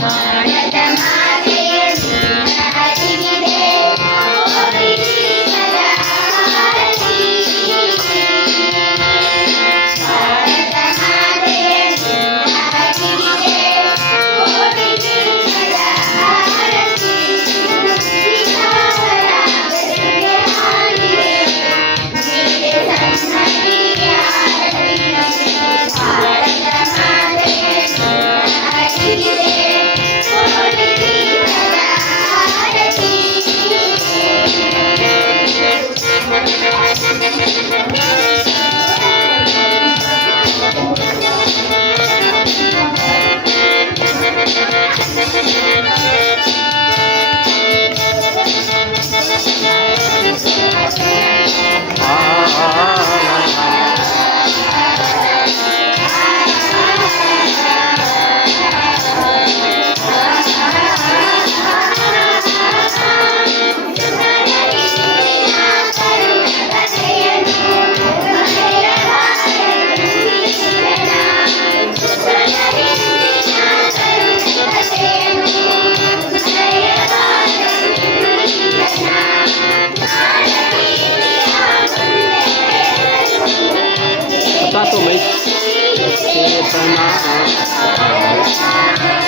ಭಾರತ ಮಾತೆಯ ಜಿಂದಾಜಿಗಿದೆ ಕೋಟಿ ದೀಪದ ಆರತಿ ಭಾರತ ಮಾತೆಯ ಜಿಂದಾಜಿಗಿದೆ ಕೋಟಿ ದೀಪದ ಆರತಿ ವಿಕಾಸರ ಬೆಳಗ್ಗೆ ಆಗಿದೆ ಜೀವೆ ಸನ್ಮತಿಯ ಆರತಿ ಭಾರತ ಮಾತೆಯ ಜಿಂದಾಜಿಗಿದೆ ಕೋಟಿ ದೀಪದ ಆರತಿ Satu, Miss. Kita nak.